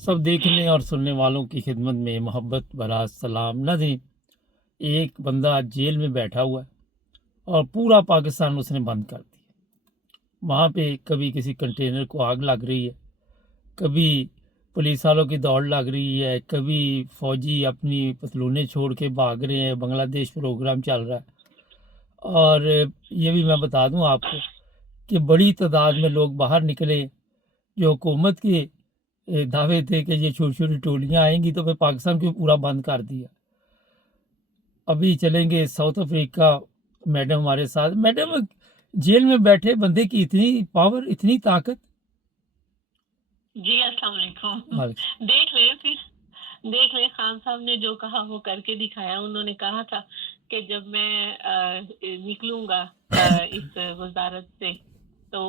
سب دیکھنے اور سننے والوں کی خدمت میں محبت بھرا سلام ناظرین۔ ایک بندہ جیل میں بیٹھا ہوا ہے اور پورا پاکستان اس نے بند کر دیا۔ وہاں پہ کبھی کسی کنٹینر کو آگ لگ رہی ہے، کبھی پولیس والوں کی دوڑ لگ رہی ہے، کبھی فوجی اپنی پتلونیں چھوڑ کے بھاگ رہے ہیں، بنگلہ دیش پروگرام چل رہا ہے۔ اور یہ بھی میں بتا دوں آپ کو کہ بڑی تعداد میں لوگ باہر نکلے، جو حکومت کے دعوے تھے کہ یہ چھوٹی چھوٹی ٹولیاں آئیں گی تو پھر پاکستان کو پورا بند کر دیا۔ ابھی چلیں گے ساؤتھ افریقہ۔ میڈم ہمارے ساتھ۔ میڈم، جیل میں بیٹھے بندے کی اتنی پاور، اتنی طاقت۔ جی السلام علیکم۔ دیکھ لیں خان صاحب نے جو کہا وہ کر کے دکھایا۔ انہوں نے کہا تھا کہ جب میں نکلوں گا اس وزارت سے تو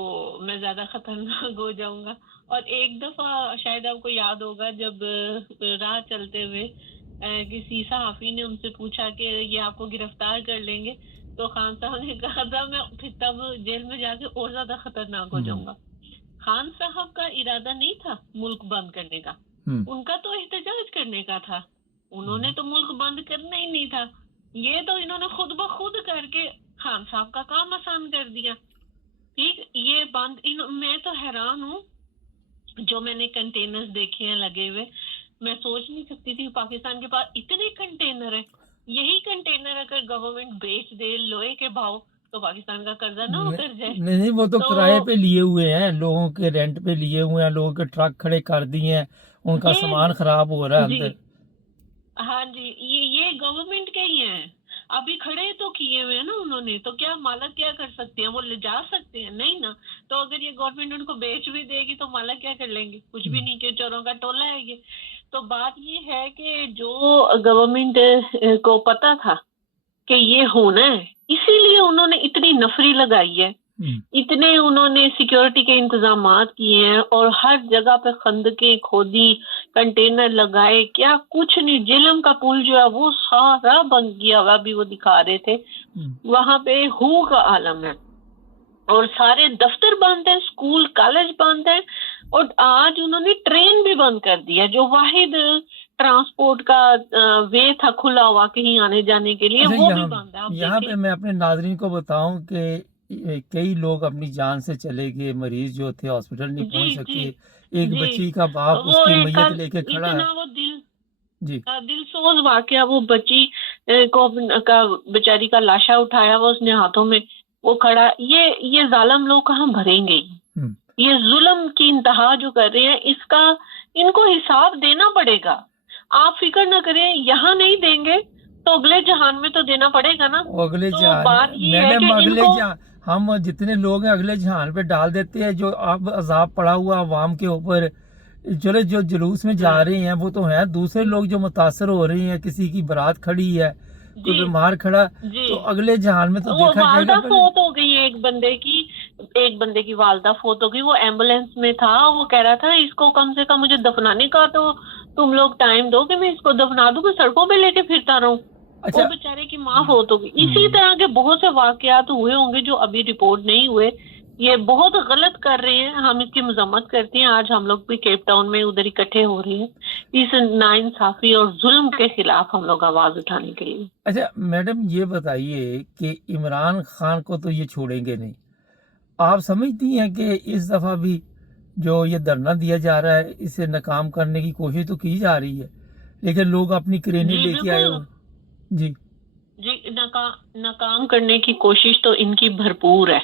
میں زیادہ خطرناک ہو جاؤں گا۔ اور ایک دفعہ شاید آپ کو یاد ہوگا جب راہ چلتے ہوئے کسی صحافی نے ان سے پوچھا کہ یہ آپ کو گرفتار کر لیں گے تو خان صاحب نے کہا تھا میں پھر تب جیل میں جا کے اور زیادہ خطرناک ہو جاؤں گا۔ خان صاحب کا ارادہ نہیں تھا ملک بند کرنے کا، ان کا تو احتجاج کرنے کا تھا۔ انہوں نے تو ملک بند کرنا ہی نہیں تھا، یہ تو انہوں نے خود بخود کر کے خان صاحب کا کام آسان کر دیا۔ ٹھیک، یہ بند میں تو حیران ہوں، جو میں نے کنٹینرز دیکھے ہیں لگے ہوئے، میں سوچ نہیں سکتی تھی پاکستان کے پاس اتنے کنٹینر ہیں۔ یہی کنٹینر اگر گورنمنٹ بیچ دے لوہے کے بھاؤ تو پاکستان کا قرضہ نہ اتر جائے۔ نہیں، وہ تو کرائے پہ لیے ہوئے ہیں، لوگوں کے رینٹ پہ لیے ہوئے ہیں، لوگوں کے ٹرک کھڑے کر دیے ہیں، ان کا سامان خراب ہو رہا ہے اندر۔ ہاں جی، یہ گورنمنٹ کے ہی ہیں، ابھی کھڑے تو کیے ہوئے ہیں نا انہوں نے، تو کیا مالک کیا کر سکتے ہیں؟ وہ لے جا سکتے ہیں نہیں نا؟ تو اگر یہ گورنمنٹ ان کو بیچ بھی دے گی تو مالک کیا کر لیں گے؟ کچھ بھی نہیں، کہ چوروں کا ٹولہ ہے یہ۔ تو بات یہ ہے کہ جو گورنمنٹ کو پتا تھا کہ یہ ہونا ہے، اسی لیے انہوں نے اتنی نفری لگائی ہے، اتنے انہوں نے سیکیورٹی کے انتظامات کیے ہیں، اور ہر جگہ پہ خندقیں کھودی، کنٹینر لگائے، کیا کچھ نہیں۔ جہلم کا پل جو ہے وہ سارا بند کیا ہوا، بھی وہ دکھا رہے تھے، وہاں پہ ہو کا عالم ہے، اور سارے دفتر بند ہیں، اسکول کالج بند ہیں، اور آج انہوں نے ٹرین بھی بند کر دیا، جو واحد ٹرانسپورٹ کا وے تھا کھلا ہوا کہیں آنے جانے کے لیے، وہ بھی بند ہے۔ یہاں پہ میں اپنے ناظرین کو بتاؤں کہ کئی لوگ اپنی جان سے چلے گئے، مریض جو تھے ہاسپٹل نہیں پہنچ سکے، ایک بچی کا باپ اس کی میت لے کے کھڑا ہے۔ وہ دل سوز واقعہ، وہ بچی کو کا بیچاری کا لاشا اٹھایا ہوا اس نے ہاتھوں میں، وہ کھڑا۔ یہ ظالم لوگ کہاں بھریں گے؟ یہ ظلم کی انتہا جو کر رہے ہیں، اس کا ان کو حساب دینا پڑے گا۔ آپ فکر نہ کریں، یہاں نہیں دیں گے تو اگلے جہان میں تو دینا پڑے گا نا۔ اگلے جہان ہم جتنے لوگ ہیں اگلے جہان پہ ڈال دیتے ہیں، جو اب عذاب پڑا ہوا عوام کے اوپر۔ چلے جو جلوس میں جا رہے ہیں وہ تو ہیں، دوسرے لوگ جو متاثر ہو رہے ہیں، کسی کی برات کھڑی ہے، کوئی بیمار کھڑا، تو اگلے جہان میں تو دیکھا جائے گا۔ فوت ہو گئی ہے ایک بندے کی والدہ فوت ہو گئی، وہ ایمبولینس میں تھا، وہ کہہ رہا تھا اس کو کم سے کم مجھے دفنانے کا تو تم لوگ ٹائم دو کہ میں اس کو دفنا دوں، میں سڑکوں پہ لے کے پھرتا رہوں۔ وہ بیچارے کی ماں فوت ہو گئی۔ اسی طرح کے بہت سے واقعات ہوئے ہوں گے جو ابھی رپورٹ نہیں ہوئے۔ یہ بہت غلط کر رہے ہیں، ہم اس کی مذمت کرتے ہیں۔ آج ہم لوگ بھی کیپ ٹاؤن میں ادھر اکٹھے ہو رہے ہیں اس ناانصافی اور ظلم کے خلاف ہم لوگ آواز اٹھانے کے لیے۔ اچھا میڈم، یہ بتائیے کہ عمران خان کو تو یہ چھوڑیں گے نہیں، آپ سمجھتی ہیں کہ اس دفعہ بھی جو یہ دھرنا دیا جا رہا ہے اسے ناکام کرنے کی کوشش تو کی جا رہی ہے، لیکن لوگ اپنی کرینے لے کے آئے ہوئے؟ جی ناکام کرنے کی کوشش تو ان کی بھرپور ہے۔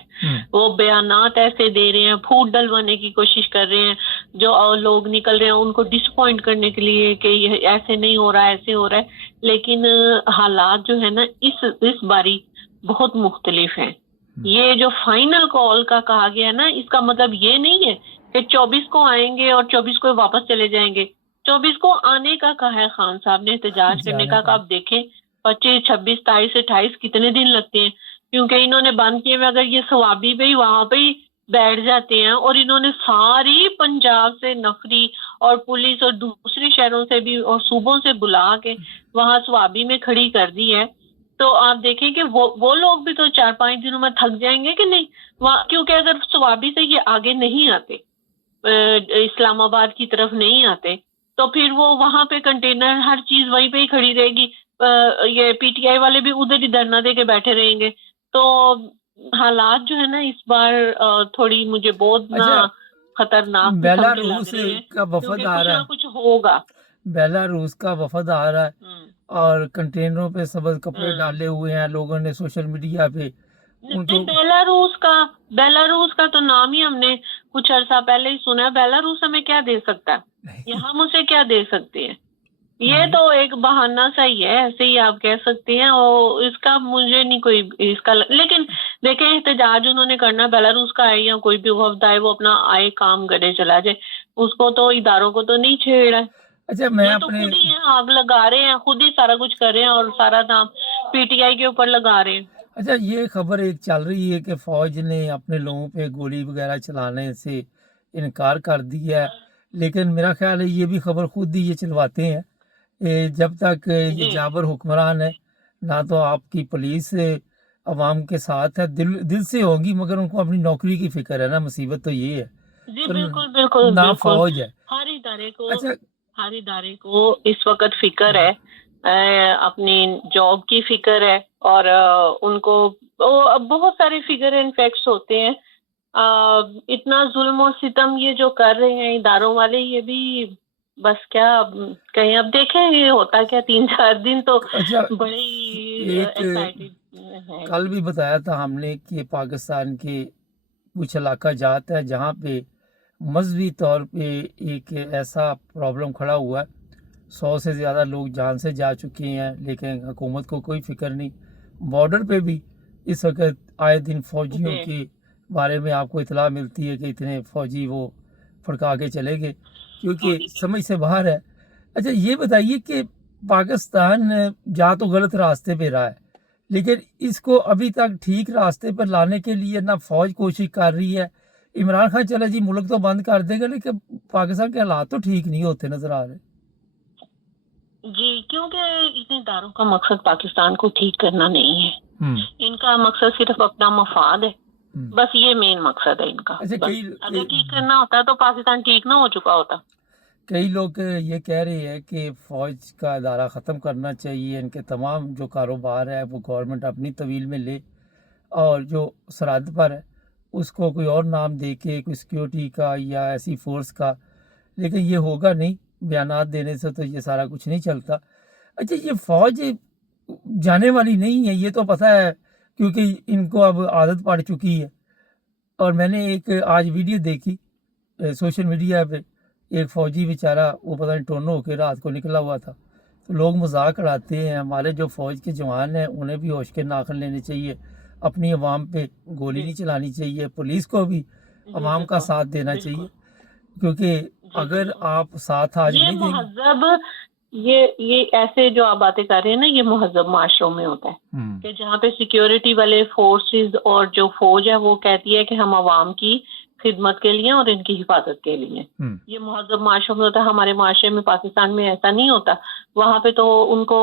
وہ بیانات ایسے دے رہے ہیں، پھوٹ ڈلوانے کی کوشش کر رہے ہیں، جو لوگ نکل رہے ہیں ان کو ڈس پوائنٹ کرنے کے لیے کہ یہ ایسے نہیں ہو رہا، ایسے ہو رہا ہے۔ لیکن حالات جو ہے نا اس باری بہت مختلف ہیں۔ یہ جو فائنل کال کا کہا گیا ہے نا، اس کا مطلب یہ نہیں ہے کہ 24 کو آئیں گے اور 24 کو واپس چلے جائیں گے۔ 24 کو آنے کا کہا ہے خان صاحب نے، احتجاج کرنے کا۔ آپ دیکھیں 25، 26، 27، 28 کتنے دن لگتے ہیں، کیونکہ انہوں نے بند کیے ہوئے۔ اگر یہ ثوابی پہ ہی وہاں پہ ہی بیٹھ جاتے ہیں، اور انہوں نے ساری پنجاب سے نفری اور پولیس اور دوسرے شہروں سے بھی اور صوبوں سے بلا کے وہاں ثوابی میں کھڑی کر دی ہے، تو آپ دیکھیں کہ وہ لوگ بھی تو 4-5 دنوں میں تھک جائیں گے کہ نہیں؟ کیونکہ اگر ثوابی سے یہ آگے نہیں آتے، اسلام آباد کی طرف نہیں آتے، تو پھر وہ وہاں پہ کنٹینر ہر چیز وہیں پہ ہی کھڑی رہے گی، یہ پی ٹی آئی والے بھی ادھر ہی دھرنا دے کے بیٹھے رہیں گے. تو حالات جو ہے نا اس بار تھوڑی مجھے بہت نا اچھا، خطرناک قسم کے بیلاروس لگ رہے ہیں، کا وفد کیونکہ آ کچھ رہا نہ کچھ ہوگا. ہے، بیلاروس کا وفد آ رہا ہے اور کنٹینروں پہ سبز کپڑے ہوں. ڈالے ہوئے ہیں لوگوں نے سوشل میڈیا پہ ان کو. بیلاروس کا تو نام ہی ہم نے کچھ عرصہ پہلے ہی سنا ہے. بیلاروس ہمیں کیا دے سکتا ہے یا ہم اسے کیا دے سکتے ہیں؟ یہ تو ایک بہانہ سا ہی ہے، ایسے ہی آپ کہہ سکتے ہیں. اور اس کا مجھے نہیں کوئی اس کا لیکن دیکھیں احتجاج انہوں نے کرنا، بیلاروس کا آئے یا کوئی بھی وفد آئے، وہ اپنا آئے کام کرے چلا جائے، اس کو تو اداروں کو تو نہیں چھیڑا ہے. اچھا میں یہ تو اپنے خود ہی ہیں، آگ لگا رہے ہیں، خود ہی سارا کچھ کر رہے ہیں اور سارا نام پی ٹی آئی کے اوپر لگا رہے ہیں. اچھا یہ خبر ایک چل رہی ہے کہ فوج نے اپنے لوگوں پہ گولی وغیرہ چلانے سے انکار کر دیا ہے، لیکن میرا خیال ہے یہ بھی خبر خود ہی یہ چلواتے ہیں. جب تک یہ جابر حکمران ہے نہ تو آپ کی پولیس عوام کے ساتھ ہے، دل سے ہوگی، مگر ان کو اپنی نوکری کی فکر ہے نا. مصیبت تو یہ ہے جی تو بالکل بالکل نہ بالکل. فوج ہے. اچھا ہر ادارے کو اس وقت فکر ہے، اپنی جاب کی فکر ہے، اور ان کو بہت سارے فگر اینڈ فیکٹس ہوتے ہیں. اتنا ظلم و ستم یہ جو کر رہے ہیں اداروں والے، یہ بھی بس کیا کہیں. اب دیکھیں یہ ہوتا کیا 3-4 دن تو اچھا بڑے ایک ایکسائٹیڈ ہے. کل بھی بتایا تھا ہم نے کہ پاکستان کے کچھ علاقہ جات ہے جہاں پہ مذہبی طور پہ ایک ایسا پرابلم کھڑا ہوا ہے، 100 سے زیادہ لوگ جان سے جا چکے ہیں، لیکن حکومت کو کوئی فکر نہیں. بارڈر پہ بھی اس وقت آئے دن فوجیوں کے بارے میں آپ کو اطلاع ملتی ہے کہ اتنے فوجی وہ پھڑکا کے چلے گئے کیونکہ سمجھ سے باہر ہے. اچھا یہ بتائیے کہ پاکستان جا تو غلط راستے پہ رہا ہے، لیکن اس کو ابھی تک ٹھیک راستے پر لانے کے لیے نہ فوج کوشش کر رہی ہے. عمران خان چلا جی ملک تو بند کر دے گا، لیکن پاکستان کے حالات تو ٹھیک نہیں ہوتے نظر آ رہے. جی کیونکہ ان اداروں کا مقصد پاکستان کو ٹھیک کرنا نہیں ہے، ان کا مقصد صرف اپنا مفاد ہے، بس یہ مین مقصد ہے ان کا. اگر ٹھیک کرنا ہوتا تو پاکستان ٹھیک نہ ہو چکا ہوتا. کئی لوگ یہ کہہ رہے ہیں کہ فوج کا ادارہ ختم کرنا چاہیے، ان کے تمام جو کاروبار ہے وہ گورنمنٹ اپنی طویل میں لے، اور جو سرحد پر ہے اس کو کوئی اور نام دے کے کوئی سیکیورٹی کا یا ایسی فورس کا. لیکن یہ ہوگا نہیں، بیانات دینے سے تو یہ سارا کچھ نہیں چلتا. اچھا یہ فوج جانے والی نہیں ہے یہ تو پتہ ہے، کیونکہ ان کو اب عادت پڑ چکی ہے. اور میں نے ایک آج ویڈیو دیکھی سوشل میڈیا پہ، ایک فوجی بیچارہ وہ پتہ نہیں ٹونو ہو کے رات کو نکلا ہوا تھا. تو لوگ مذاق اڑاتے ہیں. ہمارے جو فوج کے جوان ہیں انہیں بھی ہوش کے ناخن لینے چاہیے، اپنی عوام پہ گولی نہیں چلانی چاہیے، پولیس کو بھی عوام کا ساتھ دینا چاہیے، کیونکہ اگر آپ ساتھ آج نہیں دیں گے. یہ ایسے جو آپ باتیں کر رہے ہیں نا، یہ مہذب معاشروں میں ہوتا ہے کہ جہاں پہ سیکیورٹی والے فورسز اور جو فوج ہے وہ کہتی ہے کہ ہم عوام کی خدمت کے لیے اور ان کی حفاظت کے لیے. یہ مہذب معاشروں میں ہوتا ہے. ہمارے معاشرے میں پاکستان میں ایسا نہیں ہوتا. وہاں پہ تو ان کو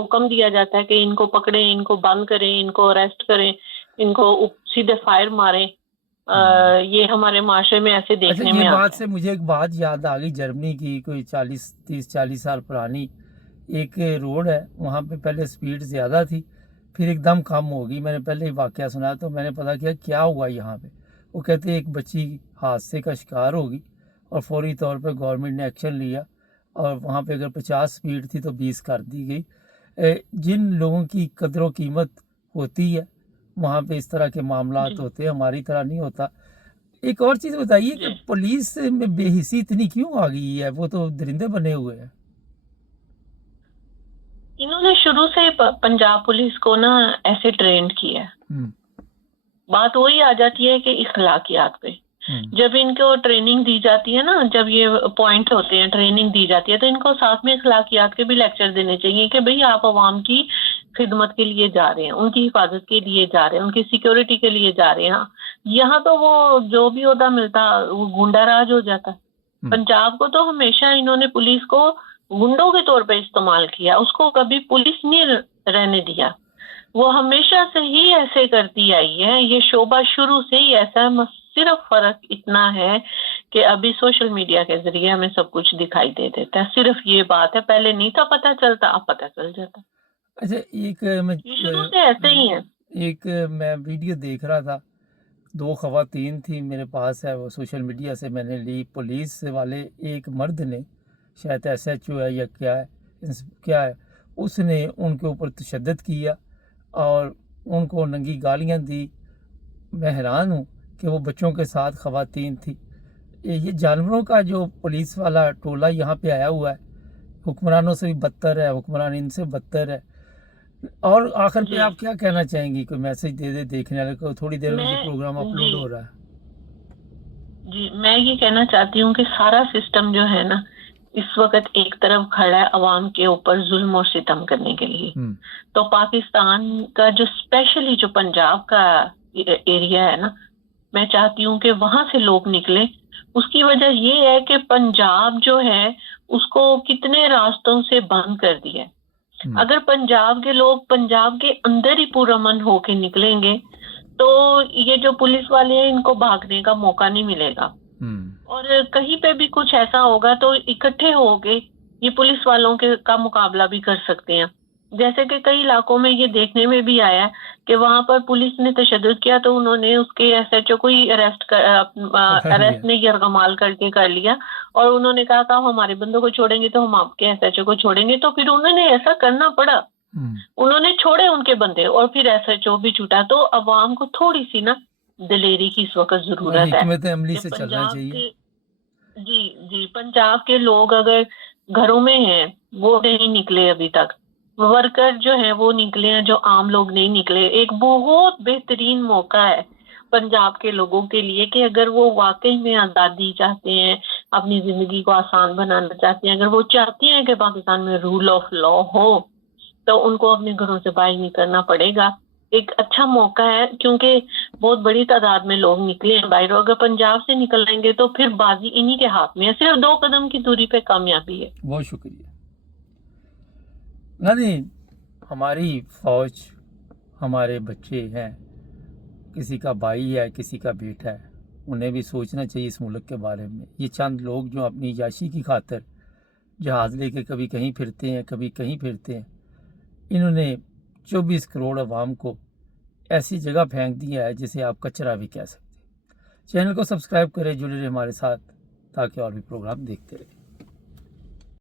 حکم دیا جاتا ہے کہ ان کو پکڑیں، ان کو بند کریں، ان کو اریسٹ کریں، ان کو سیدھے فائر ماریں. یہ ہمارے معاشرے میں ایسے دیکھنے میں یہ آتا بات ہے. سے مجھے ایک بات یاد آ گئی، جرمنی کی کوئی 30-40 سال پرانی ایک روڈ ہے، وہاں پہ پہلے سپیڈ زیادہ تھی، پھر ایک دم کم ہوگی. میں نے پہلے ہی واقعہ سنا تو میں نے پتا کیا ہوا یہاں پہ. وہ کہتے ہیں ایک بچی حادثے کا شکار ہوگی اور فوری طور پہ گورنمنٹ نے ایکشن لیا، اور وہاں پہ اگر 50 سپیڈ تھی تو 20 کر دی گئی. جن لوگوں کی قدر و قیمت ہوتی ہے وہاں پہ اس طرح کے معاملات ہوتے ہیں، ہماری طرح نہیں ہوتا. ایک اور چیز بتائیے کہ پولیس میں بے حسی اتنی کیوں آ گئی ہے؟ وہ تو درندے بنے ہوئے ہیں. انہوں نے شروع سے پنجاب پولیس کو نا ایسے ٹرینڈ کیا ہے. بات وہی آ جاتی ہے کہ اخلاقیات پہ جب ان کو ٹریننگ دی جاتی ہے نا، جب یہ پوائنٹ ہوتے ہیں ٹریننگ دی جاتی ہے، تو ان کو ساتھ میں اخلاقیات کے بھی لیکچر دینے چاہیے کہ بھئی آپ عوام کی خدمت کے لیے جا رہے ہیں، ان کی حفاظت کے لیے جا رہے ہیں، ان کی سیکیورٹی کے لیے جا رہے ہیں. یہاں تو وہ جو بھی عہدہ ملتا وہ گنڈا راج ہو جاتا. پنجاب کو تو ہمیشہ انہوں نے پولیس کو گنڈوں کے طور پہ استعمال کیا، اس کو کبھی پولیس نہیں رہنے دیا. وہ ہمیشہ سے ہی ایسے کرتی آئی ہے. یہ شعبہ شروع سے ہی ایسا ہے. صرف فرق اتنا ہے کہ ابھی سوشل میڈیا کے ذریعے ہمیں سب کچھ دکھائی دے دیتا ہے. صرف یہ بات ہے، پہلے نہیں تھا پتہ چلتا، اب پتہ چل جاتا. اچھا ایک میں یہ شروع سے ایسے ہی ہے. ایک میں ویڈیو دیکھ رہا تھا، 2 خواتین تھیں میرے پاس ہے، وہ سوشل میڈیا سے میں نے لی. پولیس والے ایک مرد نے، شاید ایس ایچ او ہے یا کیا ہے، اس نے ان کے اوپر تشدد کیا اور ان کو ننگی گالیاں دی. میں حیران ہوں کہ وہ بچوں کے ساتھ خواتین تھی. یہ جانوروں کا جو پولیس والا ٹولہ یہاں پہ آیا ہوا ہے، حکمرانوں سے بھی بدتر ہے، حکمران ان سے بدتر ہے. اور آخر پہ آپ کیا کہنا چاہیں گی؟ کوئی میسج دے دے دیکھنے والے کو. تھوڑی دیر میں یہ پروگرام اپلوڈ ہو رہا ہے. جی میں یہ کہنا چاہتی ہوں کہ سارا سسٹم جو ہے نا اس وقت ایک طرف کھڑا ہے عوام کے اوپر ظلم اور ستم کرنے کے لیے. تو پاکستان کا جو اسپیشلی جو پنجاب کا ایریا ہے نا، میں چاہتی ہوں کہ وہاں سے لوگ نکلیں. اس کی وجہ یہ ہے کہ پنجاب جو ہے اس کو کتنے راستوں سے بند کر دیا ہے. اگر پنجاب کے لوگ پنجاب کے اندر ہی پرامن ہو کے نکلیں گے تو یہ جو پولیس والے ہیں ان کو بھاگنے کا موقع نہیں ملے گا. اور کہیں پہ بھی کچھ ایسا ہوگا تو اکٹھے ہو کے یہ پولیس والوں کا مقابلہ بھی کر سکتے ہیں. جیسے کہ کئی علاقوں میں یہ دیکھنے میں بھی آیا ہے کہ وہاں پر پولیس نے تشدد کیا تو انہوں نے اس کے ایس ایچ او کو ہی ارسٹ نہیں یرغمال کر کے کر لیا، اور انہوں نے کہا کہ آپ ہمارے بندوں کو چھوڑیں گے تو ہم آپ کے ایس ایچ او کو چھوڑیں گے. تو پھر انہوں نے ایسا کرنا پڑا، انہوں نے چھوڑے ان کے بندے اور پھر ایس ایچ او بھی چھوٹا. تو عوام کو تھوڑی سی نا دلیری کی اس وقت ضرورت ہے. حکمت عملی سے چلنا چاہیے. جی پنجاب کے لوگ اگر گھروں میں ہیں وہ نہیں نکلے ابھی تک، ورکر جو ہیں وہ نکلے ہیں، جو عام لوگ نہیں نکلے. ایک بہت بہترین موقع ہے پنجاب کے لوگوں کے لیے کہ اگر وہ واقعی میں آزادی چاہتے ہیں، اپنی زندگی کو آسان بنانا چاہتے ہیں، اگر وہ چاہتے ہیں کہ پاکستان میں رول آف لا ہو، تو ان کو اپنے گھروں سے باہر نہیں کرنا پڑے گا. ایک اچھا موقع ہے کیونکہ بہت بڑی تعداد میں لوگ نکلے ہیں باہر. اگر پنجاب سے نکل آئیں گے تو پھر بازی انہی کے ہاتھ میں ہے. صرف 2 قدم کی دوری پہ کامیابی ہے. بہت شکریہ. نہیں، ہماری فوج، ہمارے بچے ہیں، کسی کا بھائی ہے، کسی کا بیٹا ہے، انہیں بھی سوچنا چاہیے اس ملک کے بارے میں. یہ چند لوگ جو اپنی عیاشی کی خاطر جہاز لے کے کبھی کہیں پھرتے ہیں کبھی کہیں پھرتے ہیں، انہوں نے 24 کروڑ عوام کو ایسی جگہ پھینک دیا ہے جسے آپ کچرا بھی کہہ سکتے ہیں. چینل کو سبسکرائب کریں، جڑے رہے ہمارے ساتھ تاکہ اور بھی پروگرام دیکھتے رہیں.